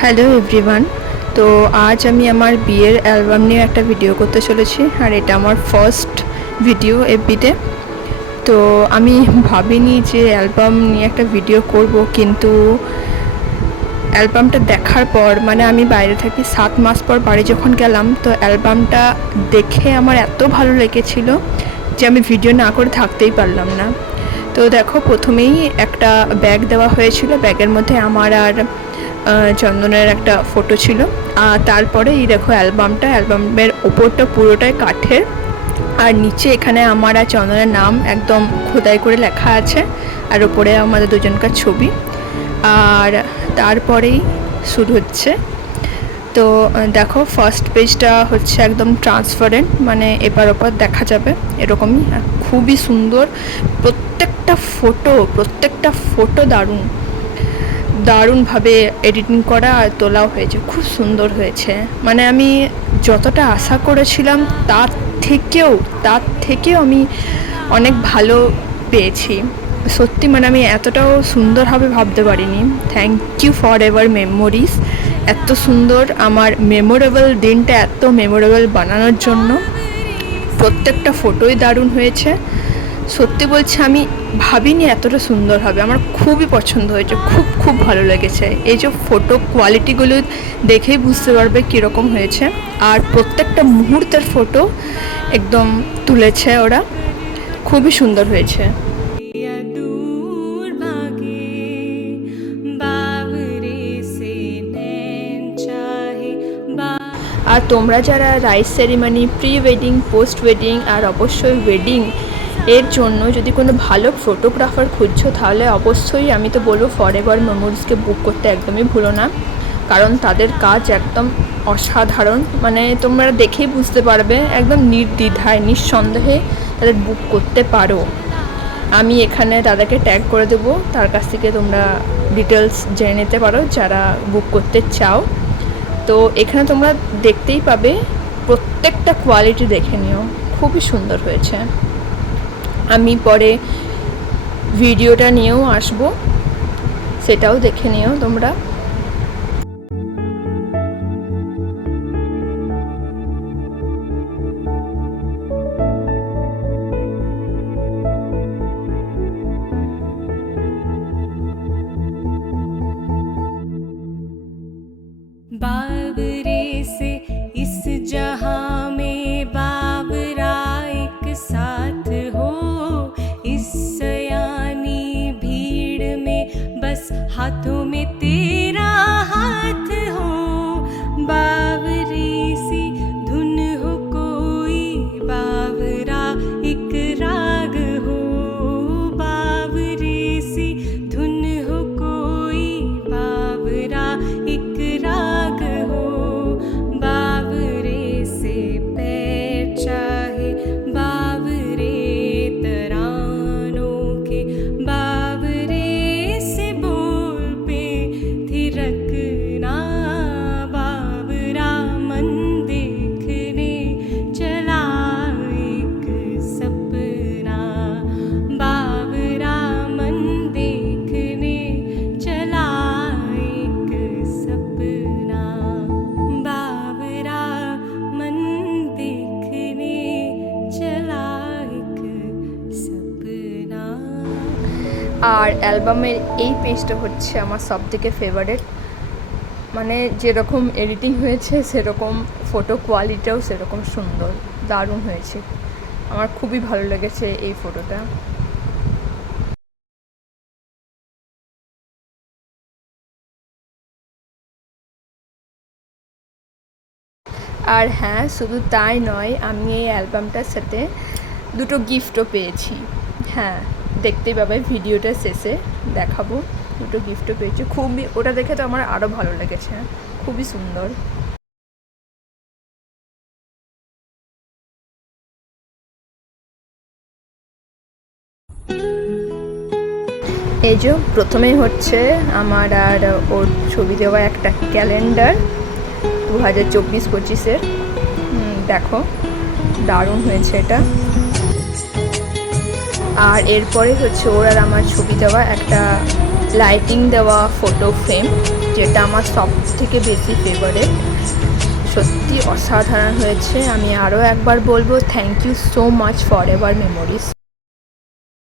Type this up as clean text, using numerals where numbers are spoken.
Hello everyone. তো আজ আমি আমার বিয়ের অ্যালবাম নিয়ে একটা ভিডিও করতে চলেছি, আর এটা আমার ফার্স্ট ভিডিও এফবিতে। তো আমি ভাবিনি যে অ্যালবাম নিয়ে একটা ভিডিও করব, কিন্তু অ্যালবামটা দেখার পর, মানে আমি বাইরে থাকি 7 মাস পর বাড়ি যখন গেলাম, তো অ্যালবামটা দেখে আমার এত ভালো লেগেছিল যে আমি ভিডিও না করে থাকতেই পারলাম না। তো দেখো, প্রথমেই একটা ব্যাগ দেওয়া হয়েছিল, ব্যাগের মধ্যে আমার আর চন্দনের একটা ফটো ছিল। আর তারপরে এই দেখো অ্যালবামের ওপরটা পুরোটাই কাঠের, আর নিচে এখানে আমার আর চন্দনের নাম একদম খোদাই করে লেখা আছে, আর ওপরে আমাদের দুজনকার ছবি। আর তারপরেই শুরু হচ্ছে। তো দেখো, ফার্স্ট পেজটা হচ্ছে একদম ট্রান্সপারেন্ট, মানে এপার ওপার দেখা যাবে এরকমই, খুবই সুন্দর। প্রত্যেকটা ফটো দারুণভাবে এডিটিং করা আর তোলাও হয়েছে, খুব সুন্দর হয়েছে। মানে আমি যতটা আশা করেছিলাম তার থেকেও আমি অনেক ভালো পেয়েছি। সত্যি, মানে আমি এতটাও সুন্দর হবে ভাবতে পারিনি। Thank you for ever memories. এত সুন্দর আমার মেমোরেবল দিনটা এত মেমোরেবল বানানোর জন্য। প্রত্যেকটা ফটোই দারুণ হয়েছে। সত্যি বলছি, আমি ভাবিনি এতটা সুন্দর হবে। আমার খুবই পছন্দ হয়েছে, খুব ভালো লেগেছে। এই যে ফটো কোয়ালিটিগুলো দেখেই বুঝতে পারবে কীরকম হয়েছে। আর প্রত্যেকটা মুহূর্তের ফটো একদম তুলেছে ওরা, খুবই সুন্দর হয়েছে। আর তোমরা যারা rice ceremony, pre wedding, post wedding আর অবশ্যই ওয়েডিং এর জন্য যদি কোনো ভালো ফটোগ্রাফার খুঁজছো, তাহলে অবশ্যই আমি তো বলবো ফরএভার মেমোরিজকে বুক করতে একদমই ভুলো না, কারণ তাদের কাজ একদম অসাধারণ। মানে তোমরা দেখেই বুঝতে পারবে, একদম নির্দ্বিধায় নিঃসন্দেহে তাদের বুক করতে পারো। আমি এখানে দাদাকে ট্যাগ করে দেবো, তার কাছ থেকে তোমরা ডিটেলস জেনে নিতে পারো যারা বুক করতে চাও। তো এখানে তোমরা দেখতেই পাবে, প্রত্যেকটা কোয়ালিটি দেখে নিও, খুবই সুন্দর হয়েছে। আমি পরে ভিডিওটা নিয়েও আসবো, সেটাও দেখে নিও তোমরা। बावरे से इस जहां में बावरा एक साथ हो, इस सयानी भीड़ में बस हाथों में तेरा हाथ हो। बावरी सी धुन हो कोई, बावरा एक राग हो। बावरी सी धुन हो कोई, बावरा एक राग हो। बावरे से पैर चाहे बावरे तरानों के, बावरे से बोल पे थिरकना। बावरा मन देखने चला एक सपना, बावरा मन देखने चला एक सपना। बावरा मन देखने चला एक सपना। আর অ্যালবামের এই পেজটা হচ্ছে আমার সবথেকে ফেভারিট। মানে যেরকম এডিটিং হয়েছে, সেরকম ফটো কোয়ালিটিটাও সেরকম সুন্দর, দারুণ হয়েছে। আমার খুবই ভালো লেগেছে এই ফটোটা। আর হ্যাঁ, শুধু তাই নয়, আমি এই অ্যালবামটার সাথে দুটো গিফটও পেয়েছি। হ্যাঁ, দেখতেই পাবে, ভিডিওটা শেষে দেখাবো। দুটো গিফটও পেয়েছি, খুবই, ওটা দেখে তো আমার আরও ভালো লেগেছে, খুবই সুন্দর। এই যে প্রথমেই হচ্ছে আমার আর ওর ছবি দেওয়া একটা ক্যালেন্ডার 2024-25-এর। দেখো, দারুণ হয়েছে এটা। আর এরপরে হচ্ছে ওর আর আমার ছবি দেওয়া একটা লাইটিং দেওয়া ফটো ফ্রেম, যেটা আমার সব থেকে বেশি ফেভারিট। সত্যি অসাধারণ হয়েছে। আমি আরও একবার বলবো thank you so much for ever memories.